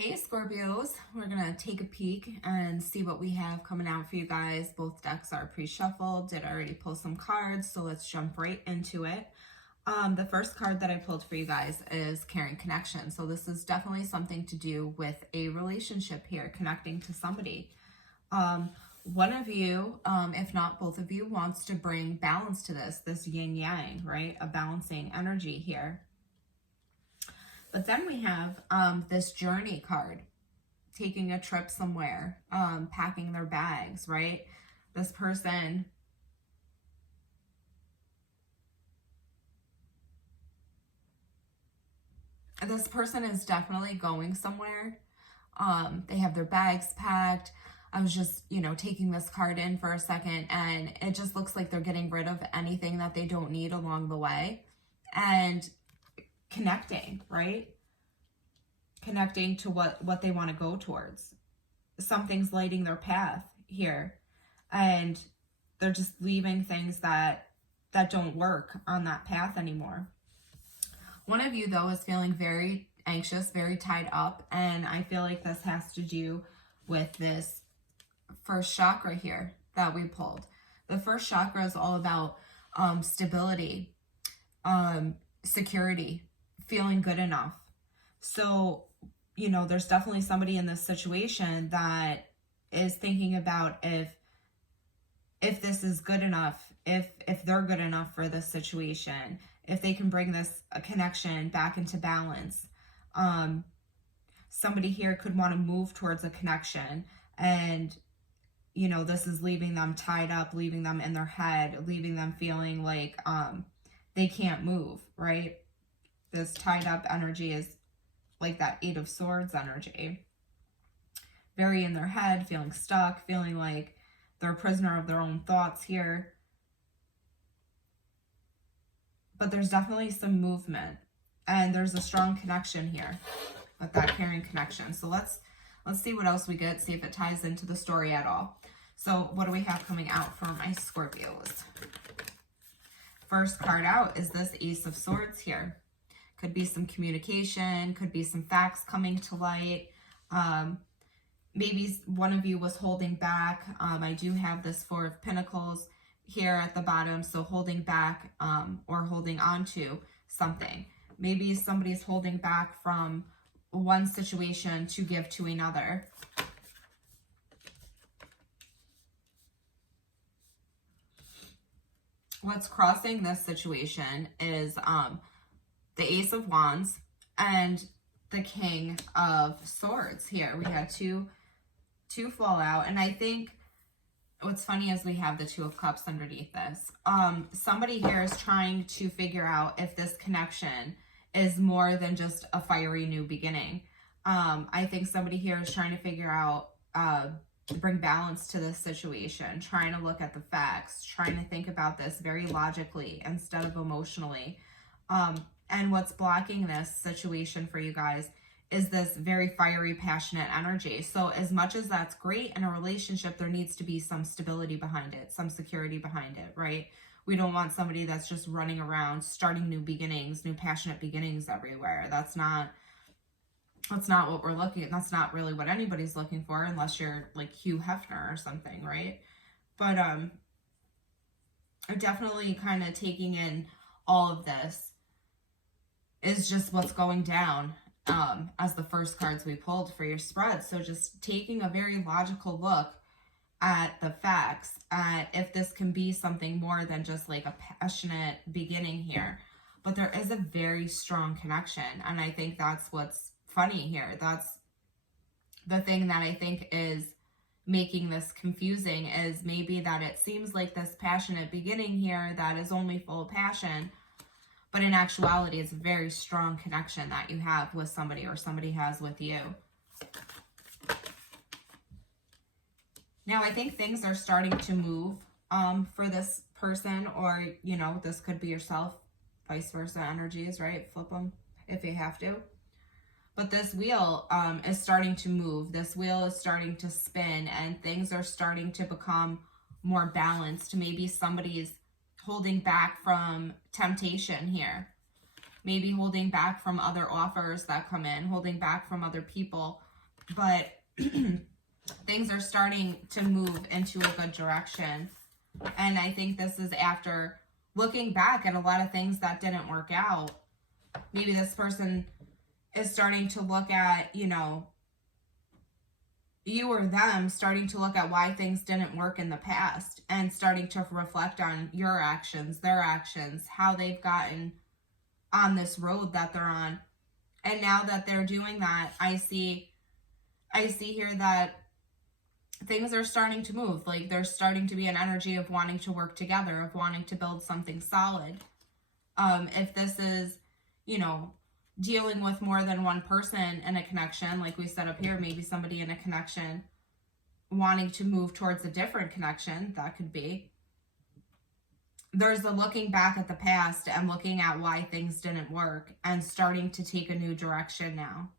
Hey Scorpios, we're going to take a peek and see what we have coming out for you guys. Both decks are pre-shuffled, did already pull some cards, so let's jump right into it. The first card that I pulled for you guys is Caring Connection. So this is definitely something to do with a relationship here, connecting to somebody. One of you, if not both of you, wants to bring balance to this yin-yang, right? A balancing energy here. But then we have this journey card, taking a trip somewhere, packing their bags, right? This person is definitely going somewhere. They have their bags packed. I was just, taking this card in for a second, and it just looks like they're getting rid of anything that they don't need along the way. And connecting, right? Connecting to what they want to go towards. Something's lighting their path here, and they're just leaving things that don't work on that path anymore. One of you, though, is feeling very anxious, very tied up, and I feel like this has to do with this first chakra here that we pulled. The first chakra is all about stability, security, feeling good enough. So, there's definitely somebody in this situation that is thinking about if this is good enough, if they're good enough for this situation, if they can bring this connection back into balance. Somebody here could want to move towards a connection, and this is leaving them tied up, leaving them in their head, leaving them feeling like they can't move, right? This tied up energy is like that Eight of Swords energy. Very in their head, feeling stuck, feeling like they're a prisoner of their own thoughts here. But there's definitely some movement, and there's a strong connection here with that caring connection. So let's see what else we get, see if it ties into the story at all. So what do we have coming out for my Scorpios? First card out is this Ace of Swords here. Could be some communication, could be some facts coming to light. Maybe one of you was holding back. I do have this Four of Pentacles here at the bottom, so holding back or holding on to something. Maybe somebody's holding back from one situation to give to another. What's crossing this situation is the Ace of Wands and the King of Swords here. We had two fall out, and I think what's funny is we have the Two of Cups underneath this. Somebody here is trying to figure out if this connection is more than just a fiery new beginning. I think somebody here is trying to figure out bring balance to this situation, trying to look at the facts, trying to think about this very logically instead of emotionally. And what's blocking this situation for you guys is this very fiery, passionate energy. So as much as that's great in a relationship, there needs to be some stability behind it, some security behind it, right? We don't want somebody that's just running around, starting new beginnings, new passionate beginnings everywhere. That's not what we're looking at. That's not really what anybody's looking for, unless you're like Hugh Hefner or something, right? But I'm definitely kind of taking in all of this is just what's going down as the first cards we pulled for your spread. So just taking a very logical look at the facts, at if this can be something more than just like a passionate beginning here. But there is a very strong connection, and I think that's what's funny here. That's the thing that I think is making this confusing, is maybe that it seems like this passionate beginning here that is only full of passion, but in actuality, it's a very strong connection that you have with somebody, or somebody has with you. Now, I think things are starting to move for this person, or, this could be yourself, vice versa energies, right? Flip them if you have to. But this wheel is starting to move. This wheel is starting to spin, and things are starting to become more balanced. Maybe somebody's holding back from temptation here. Maybe holding back from other offers that come in, holding back from other people, but things are starting to move into a good direction. And I think this is after looking back at a lot of things that didn't work out. Maybe this person is starting to look at, you know, you or them starting to look at why things didn't work in the past and starting to reflect on your actions, their actions, how they've gotten on this road that they're on. And now that they're doing that, I see here that things are starting to move. Like there's starting to be an energy of wanting to work together, of wanting to build something solid. If this is, you know, dealing with more than one person in a connection, like we set up here, maybe somebody in a connection wanting to move towards a different connection, that could be. There's a looking back at the past and looking at why things didn't work and starting to take a new direction now.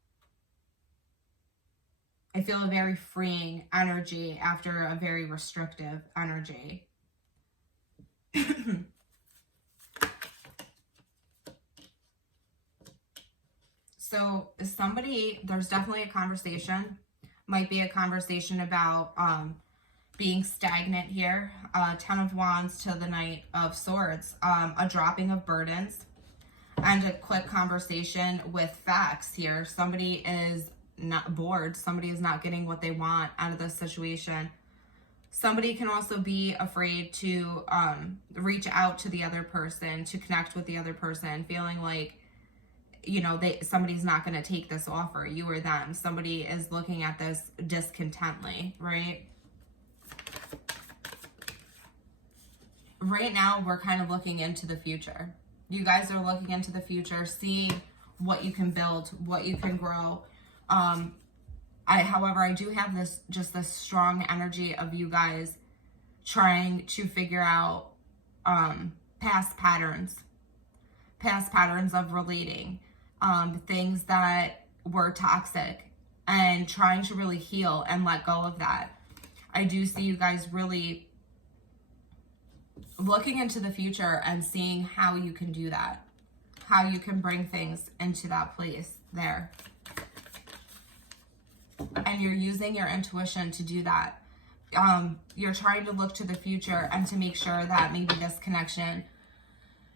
I feel a very freeing energy after a very restrictive energy. So there's definitely a conversation. Might be a conversation about being stagnant here. 10 of Wands to the Knight of Swords. A dropping of burdens. And a quick conversation with facts here. Somebody is not bored. Somebody is not getting what they want out of this situation. Somebody can also be afraid to reach out to the other person, to connect with the other person, feeling like, you know, somebody's not going to take this offer, you or them. Somebody is looking at this discontently, right? Right now, we're kind of looking into the future. You guys are looking into the future, seeing what you can build, what you can grow. However, I do have this strong energy of you guys trying to figure out past patterns of relating, things that were toxic, and trying to really heal and let go of that. I do see you guys really looking into the future and seeing how you can do that, how you can bring things into that place there. And you're using your intuition to do that. You're trying to look to the future and to make sure that maybe this connection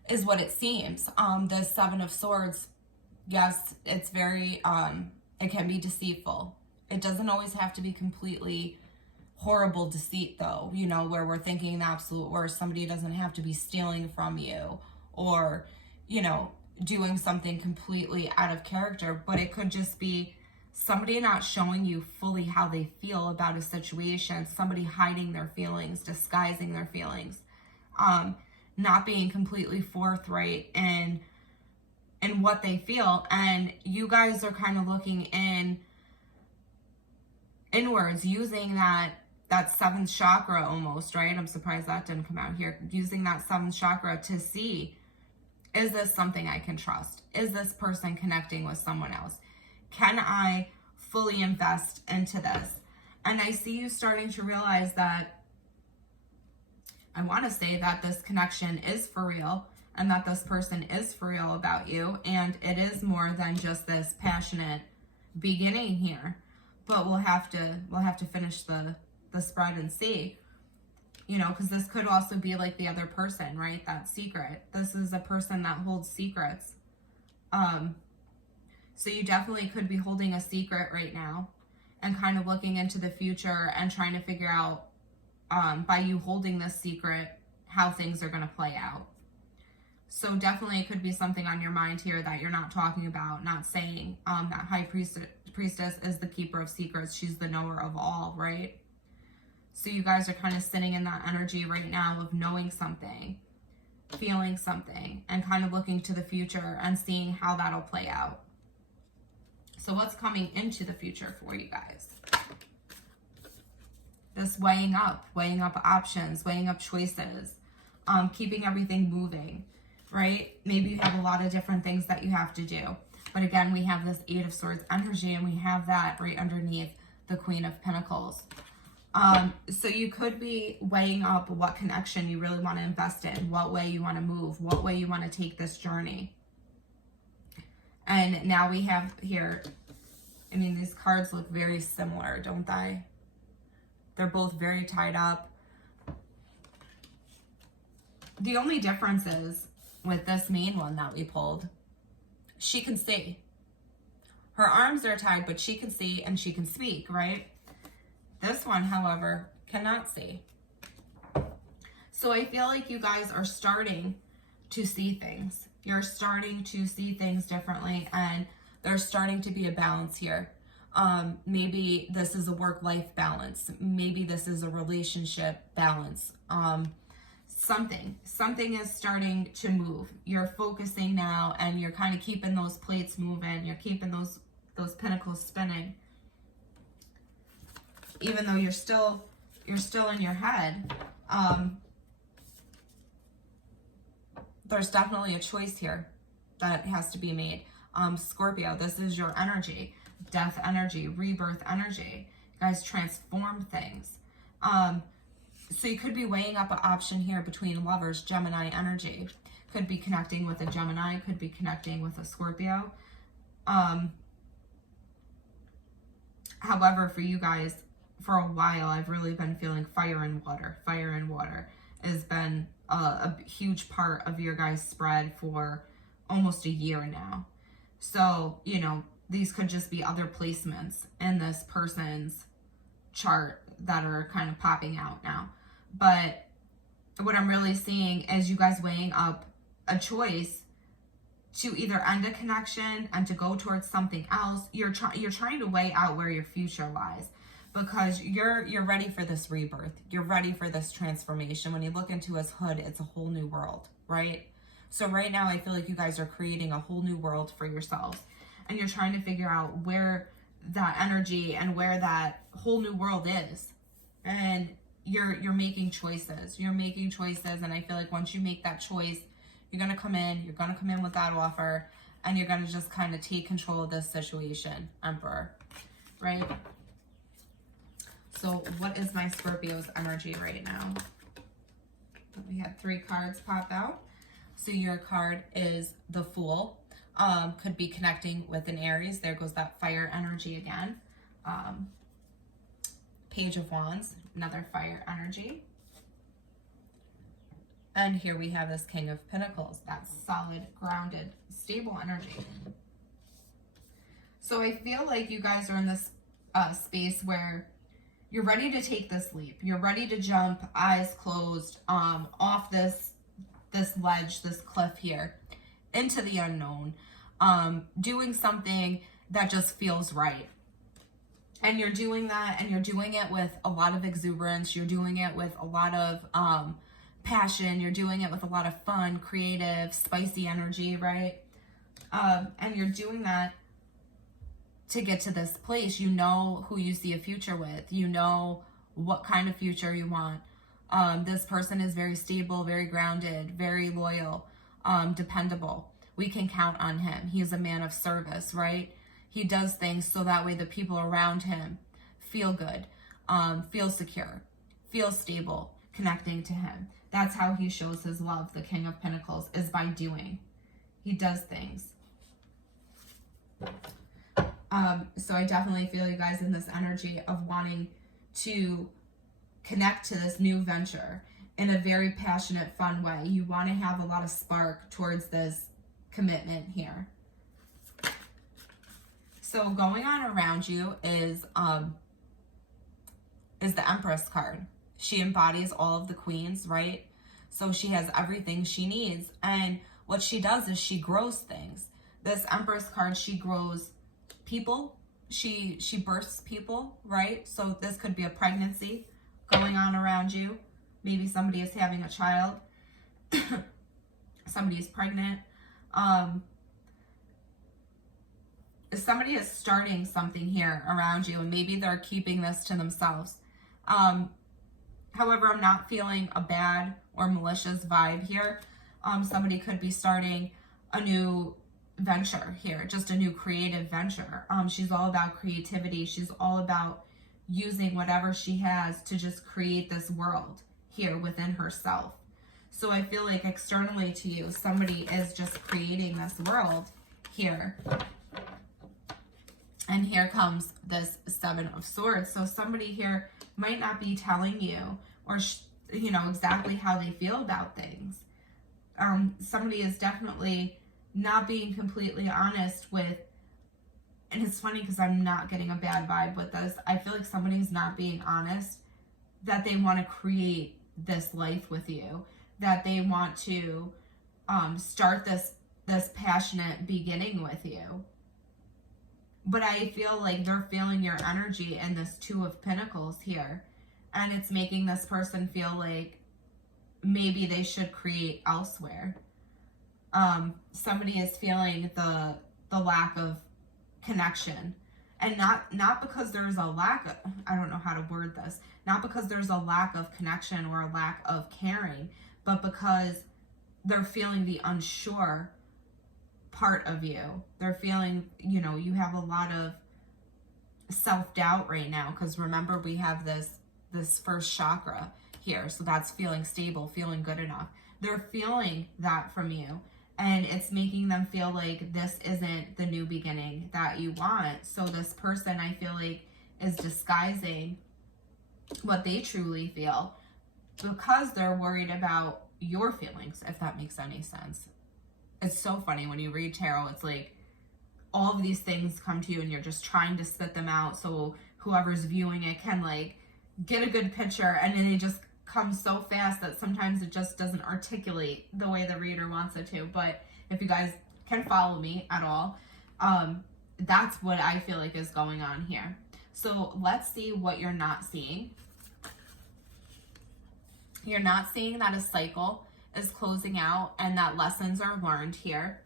is what it seems. The 7 of Swords, yes, it's very, it can be deceitful. It doesn't always have to be completely horrible deceit though, you know, where we're thinking the absolute worst. Somebody doesn't have to be stealing from you or, you know, doing something completely out of character, but it could just be somebody not showing you fully how they feel about a situation, somebody hiding their feelings, disguising their feelings, not being completely forthright in what they feel. And you guys are kind of looking inwards, using that 7th chakra almost, right? I'm surprised that didn't come out here. Using that 7th chakra to see, is this something I can trust? Is this person connecting with someone else? Can I fully invest into this? And I see you starting to realize that, I want to say that this connection is for real and that this person is for real about you. And it is more than just this passionate beginning here. But we'll have to finish the spread and see, you know, because this could also be like the other person, right? That secret. This is a person that holds secrets. So you definitely could be holding a secret right now and kind of looking into the future and trying to figure out, by you holding this secret, how things are going to play out. So definitely it could be something on your mind here that you're not talking about, not saying. That High Priestess is the keeper of secrets. She's the knower of all, right? So you guys are kind of sitting in that energy right now of knowing something, feeling something, and kind of looking to the future and seeing how that'll play out. So what's coming into the future for you guys? This weighing up options, weighing up choices, keeping everything moving, right? Maybe you have a lot of different things that you have to do. But again, we have this 8 of Swords energy, and we have that right underneath the Queen of Pentacles. So you could be weighing up what connection you really want to invest in, what way you want to move, what way you want to take this journey. And now we have here I mean, these cards look very similar, don't they? They're both very tied up. The only difference is with this main one that we pulled, she can see. Her arms are tied, but she can see and she can speak, right? This one, however, cannot see. So I feel like you guys are starting to see things. You're starting to see things differently, and there's starting to be a balance here. Maybe this is a work-life balance. Maybe this is a relationship balance. Something is starting to move. You're focusing now, and you're kind of keeping those plates moving. You're keeping those pinnacles spinning. Even though you're still in your head, there's definitely a choice here that has to be made. Scorpio, this is your energy. Death energy, rebirth energy. You guys transform things. So you could be weighing up an option here between lovers, Gemini energy. Could be connecting with a Gemini, could be connecting with a Scorpio. However, for you guys, for a while, I've really been feeling fire and water. Fire and water has been a huge part of your guys' spread for almost a year now. So, you know, these could just be other placements in this person's chart that are kind of popping out now. But what I'm really seeing is you guys weighing up a choice to either end a connection and to go towards something else. You're trying to weigh out where your future lies, because you're ready for this rebirth. You're ready for this transformation. When you look into his hood, it's a whole new world, right? So right now, I feel like you guys are creating a whole new world for yourselves, and you're trying to figure out where that energy and where that whole new world is. And you're making choices. You're making choices, and I feel like once you make that choice, you're gonna come in with that offer, and you're gonna just kind of take control of this situation, Emperor, right? So what is my Scorpio's energy right now? We had 3 cards pop out. So your card is the Fool. Could be connecting with an Aries. There goes that fire energy again. Page of Wands, another fire energy. And here we have this King of Pentacles, that solid, grounded, stable energy. So I feel like you guys are in this space where you're ready to take this leap. You're ready to jump, eyes closed, off this ledge, this cliff here, into the unknown, doing something that just feels right. And you're doing that, and you're doing it with a lot of exuberance. You're doing it with a lot of passion. You're doing it with a lot of fun, creative, spicy energy, right? And you're doing that to get to this place. You know who you see a future with. You know what kind of future you want. This person is very stable, very grounded, very loyal, dependable. We can count on him. He is a man of service, right? He does things so that way the people around him feel good, feel secure, feel stable, connecting to him. That's how he shows his love, the King of Pentacles, is by doing. He does things. So I definitely feel you guys in this energy of wanting to connect to this new venture in a very passionate, fun way. You want to have a lot of spark towards this commitment here. So going on around you is the Empress card. She embodies all of the queens, right? So she has everything she needs. And what she does is she grows things. This Empress card, she grows people. She births people, right? So this could be a pregnancy going on around you. Maybe somebody is having a child. Somebody is pregnant. Somebody is starting something here around you, and maybe they're keeping this to themselves. However, I'm not feeling a bad or malicious vibe here. Somebody could be starting a new venture here, just a new creative venture. She's all about creativity. She's all about using whatever she has to just create this world here within herself. So I feel like externally to you, somebody is just creating this world here. And here comes this Seven of Swords. So somebody here might not be telling you or, you know, exactly how they feel about things. Somebody is definitely not being completely honest with, and it's funny because I'm not getting a bad vibe with this. I feel like somebody's not being honest that they want to create this life with you, that they want to start this passionate beginning with you. But I feel like they're feeling your energy in this Two of Pentacles here. And it's making this person feel like maybe they should create elsewhere. Somebody is feeling the lack of connection. And not because there's a lack of, I don't know how to word this, not because there's a lack of connection or a lack of caring, but because they're feeling the unsure part of you. They're feeling, you know, you have a lot of self-doubt right now, because remember we have this first chakra here, so that's feeling stable, feeling good enough. They're feeling that from you, and it's making them feel like this isn't the new beginning that you want. So this person, I feel like, is disguising what they truly feel because they're worried about your feelings, if that makes any sense. It's so funny when you read tarot, it's like all of these things come to you and you're just trying to spit them out so whoever's viewing it can like get a good picture, and then they just come so fast that sometimes it just doesn't articulate the way the reader wants it to. But if you guys can follow me at all, that's what I feel like is going on here. So let's see what you're not seeing. You're not seeing that a cycle is closing out and that lessons are learned here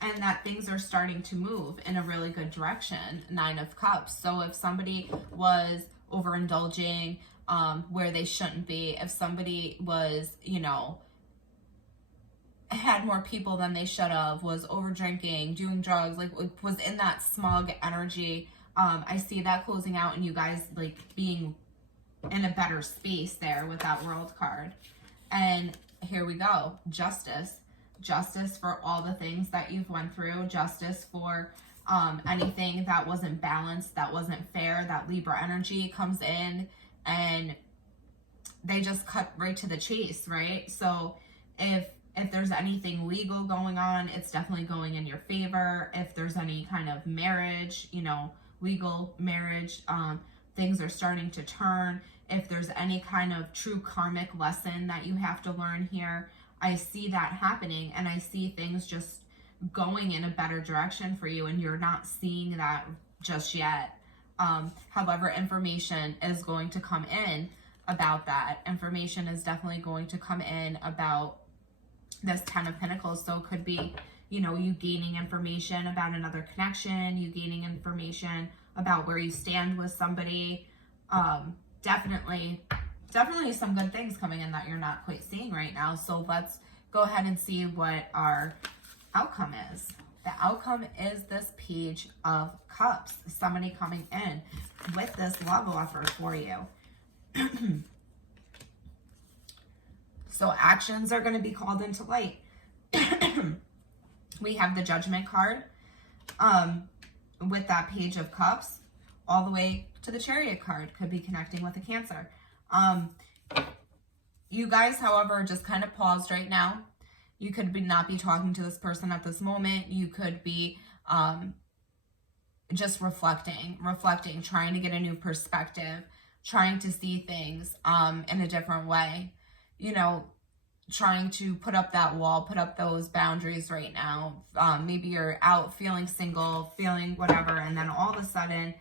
and that things are starting to move in a really good direction. Nine of Cups. So if somebody was overindulging where they shouldn't be, if somebody was, you know, had more people than they should have, was over drinking, doing drugs, like was in that smug energy, I see that closing out and you guys like being in a better space there with that World card. And here we go. Justice. Justice for all the things that you've went through. Justice for anything that wasn't balanced, that wasn't fair. That Libra energy comes in and they just cut right to the chase, right? So if there's anything legal going on, it's definitely going in your favor. If there's any kind of marriage, you know, legal marriage, things are starting to turn. If there's any kind of true karmic lesson that you have to learn here, I see that happening, and I see things just going in a better direction for you, and you're not seeing that just yet. However, information is going to come in about that. Information is definitely going to come in about this Ten of Pentacles. So it could be, you know, you gaining information about another connection, you gaining information about where you stand with somebody. Definitely some good things coming in that you're not quite seeing right now. So let's go ahead and see what our outcome is. The outcome is this Page of Cups. Somebody coming in with this love offer for you. So actions are going to be called into light. We have the Judgment card with that Page of Cups all the way to the Chariot card. Could be connecting with a Cancer. You guys, however, just kind of paused right now. You could not be talking to this person at this moment. You could be just reflecting, trying to get a new perspective, trying to see things in a different way. You know, trying to put up that wall, put up those boundaries right now. Maybe you're out feeling single, feeling whatever, and then all of a sudden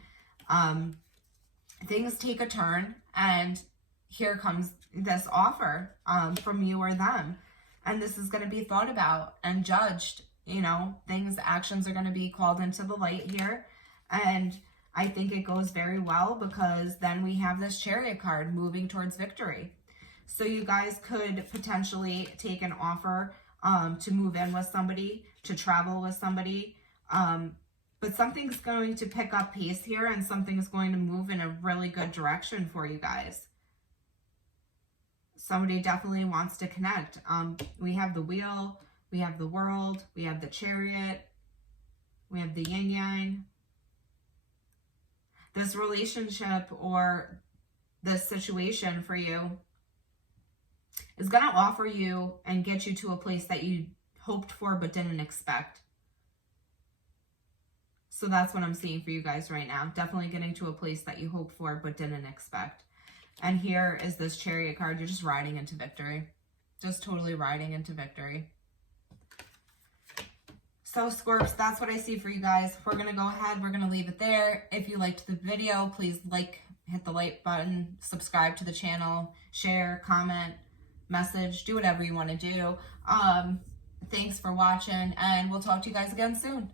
things take a turn, and here comes this offer from you or them. And this is going to be thought about and judged. You know, actions are going to be called into the light here. And I think it goes very well, because then we have this Chariot card moving towards victory. So you guys could potentially take an offer to move in with somebody, to travel with somebody. But something's going to pick up pace here, and something's going to move in a really good direction for you guys. Somebody definitely wants to connect. We have the Wheel, we have the World, we have the Chariot, we have the Yin Yang. this relationship or this situation for you is going to offer you and get you to a place that you hoped for but didn't expect. So that's what I'm seeing for you guys right now. Definitely getting to a place that you hoped for but didn't expect. And here is this Chariot card. You're just riding into victory. Just totally riding into victory. So Scorps, that's what I see for you guys. We're going to go ahead. We're going to leave it there. If you liked the video, please hit the like button, subscribe to the channel, share, comment, message, do whatever you want to do. Thanks for watching, and we'll talk to you guys again soon.